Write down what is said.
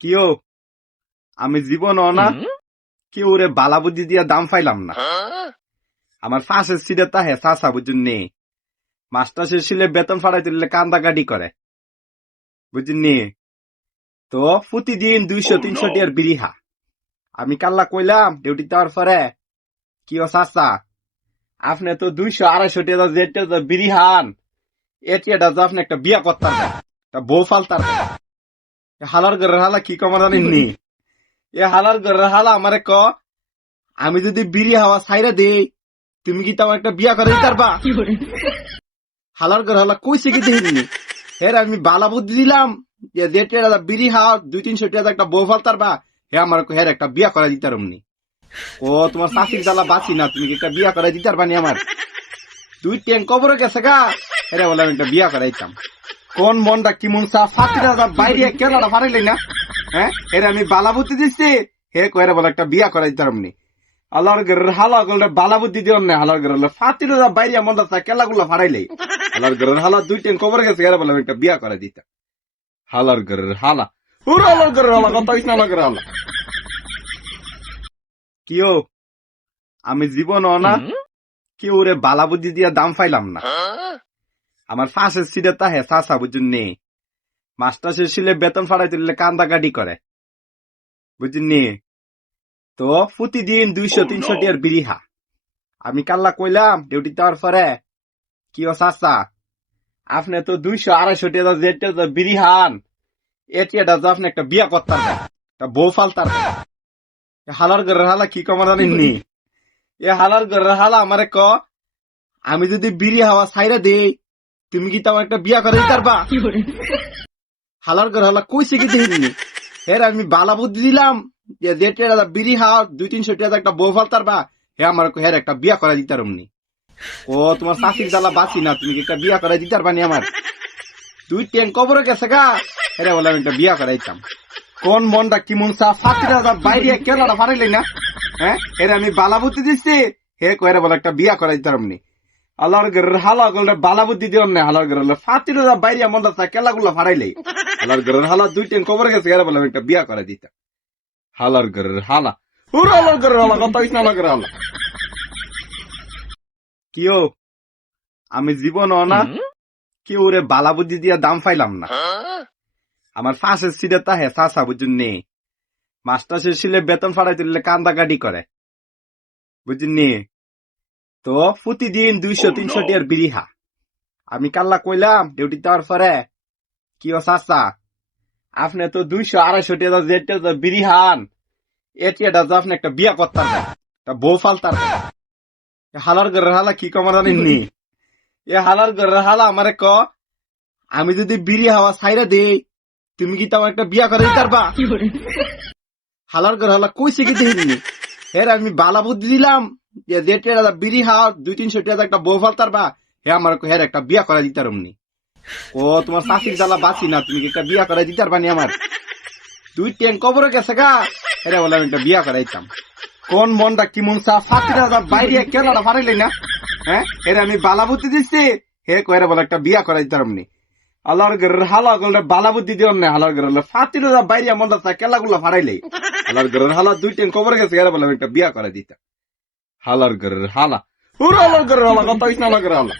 কিও আমি জীবন না কেউ রে বালা বুদ্ধি দিয়া দাম পাইলাম না। আমার ফাঁসের সিটে তাহে চাষা বুঝুন নে মাস্টার শেষে বেতন ফাড়াই তুললে কান্দাকাটি করে বুঝুন নে। তো প্রতিদিন 200-300 টিয়ার বিরিহা আমি কাল্লা কইলাম ডিউটি দেওয়ার পরে কিও চাষা আপনি তো 200-250 টিয়া যেটা বিরিহান এটা আপনি একটা বিয়া করতাম একটা বউ ফালতার হালার ঘরের হালা কি কমার জানেননি এ হালার ঘরের হালা আমারে ক আমি যদি বিড়ি হাওয়া ছাইরা দেই তুমি কি তোমার একটা বিয়া করে দিতে পারবা? হালার ঘর হালা কইছে কি দেখিনি হের আমি বালা বুদ্ধি দিলাম যে যেটা বিড়ি হাওয়া 200-300 টাকা একটা বউ ফালতার বা হে আমার হের একটা বিয়া করে দিতে পারবনি। ও তোমার চাকরির জ্বালা বাঁচি না তুমি কি একটা বিয়া করে দিতে পারবানি? আমার 2 ট্যাঙ্ক কবরে গেছে গা হেরে বলে আমি একটা বিয়া করাইতাম। কোন মনটা কি মন চা ফাতিরা বাইরে কেলাটা ফারাইলি না হ্যাঁ এর আমি বালা বুদ্ধি দিচ্ছি হে কয়েরা বলে একটা বিয়া করাই দিতামনি। আল্লাহর ঘরের হালা গুলো বালা বুদ্ধি দিও না হালার ঘরের ফাতিরা বাইরে মন চা কেলা গুলো ফারাইলে আল্লাহর ঘরের হালা 2 ট্যাঙ্ক কবরে গেছে হেরে বলে একটা বিয়া করাই দিতাম। হালার ঘরের হালা পুরো আল্লাহর ঘরের হালা কথা ইসনা ঘরের হালা কিও আমি জীবন না কেউ রে বালা বুদ্ধি দিয়া দাম পাইলাম না। আমার ফাঁসের সিটে তাহে চাষা বুঝুন নে মাস্টার শেষে বেতন ফাড়াই তুললে কান্দাকাটি করে বুঝুন নে। তো প্রতিদিন 200-300 টিয়ার বিরিহা আমি কাল্লা কইলাম ডিউটি দেওয়ার পরে কিও চাষা আপনি তো 200-250 টিয়া যেটা বিরিহান এটা আপনি একটা বিয়া করতাম একটা বউ ফালতার হালার ঘরের হালা কি কমার জানেননি এ হালার ঘরের হালা আমারে ক আমি যদি বিড়ি হাওয়া ছাইরা দেই তুমি কি তোমার একটা বিয়া করে দিতে পারবা? হালার ঘর হালা কইছে কি দেখিনি হের আমি বালা বুদ্ধি দিলাম যে যেটা বিড়ি হাওয়া 200-300 টাকা একটা বউ ফালতার বা হে আমার হের একটা বিয়া করে দিতে পারবনি। ও তোমার চাকরির জ্বালা বাঁচি না তুমি কি একটা বিয়া করে দিতে পারবানি? আমার 2 ট্যাঙ্ক কবরে গেছে গা হেরে বলে আমি একটা বিয়া করাইতাম। কোন মনটা কি মন চা ফাতিরা বাইরে কেলাটা ফারাইলি না হ্যাঁ এর আমি বালা বুদ্ধি দিচ্ছি হে কয়েরা বলে একটা বিয়া করাই দিতে পারবনি। আল্লাহর ঘরের হালা গুলো বালা বুদ্ধি দিও না হালার ঘরের ফাতিরা বাইরে মন চা কেলা গুলো ফারাইলে আল্লাহর ঘরের হালা 2 ট্যাঙ্ক কবরে গেছে হেরে বলে একটা বিয়া করে দিতাম। হালার ঘরের হালা পুরো আল্লাহর ঘরের হালা কথা ইসনা ঘরের হালা কিও আমি জীবন না কেউ রে বালা বুদ্ধি দিয়া দাম পাইলাম না। আমার ফাঁসের সিটে তাহে চাষা বুঝুন নে মাস্টার শেষে বেতন ফাড়াই তুললে কান্দাকাটি করে বুঝুন নে। তো প্রতিদিন 200-300 টিয়ার বিরিহা আমি কাল্লা কইলাম ডিউটি দেওয়ার পরে কিও চাষা আপনি তো 200-250 টাকা যেটা বিরিহান এটা আপনি একটা বিয়া করতাম একটা বউ ফালতার হালার ঘরের হালা কি কমার জানেননি এ হালার ঘরের হালা আমারে ক আমি যদি বিড়ি হাওয়া ছাইরা দেই তুমি কি তোমার একটা বিয়া করে দিতে পারবা? হালার ঘর হালা কইছে কি দেখিনি হের আমি বালা বুদ্ধি দিলাম যে যেটা বিড়ি হাওয়া 200-300 টাকা একটা বউ ফালতার বা হে আমার হের একটা বিয়া করে দিতে পারবনি। ও তোমার চাকরির জ্বালা বাঁচি না তুমি কি একটা বিয়া করে দিতে পারবানি? আমার 2 ট্যাঙ্ক কবরে গেছে গা হেরে বলে আমি একটা বিয়া করাইতাম। কোন মনটা কি মন চা ফাতিরা বাইরে কেলাটা ফারাইলি না হ্যাঁ এর আমি বালা বুদ্ধি দিচ্ছি হে কয়েরা বলে একটা বিয়া করাই দিতে পারবনি। আল্লাহর ঘরের হালা গুলো বালা বুদ্ধি দিও না হালার ঘরের ফাতিরা বাইরে মন চা কেলা গুলো ফারাইলে আল্লাহর ঘরের হালা 2 ট্যাঙ্ক কবরে গেছে হেরে বলে আমি একটা বিয়া করে দিতাম। হালার ঘরের হালা পুরো আল্লাহর ঘরের হালা কথা ইসনা ঘরের হালা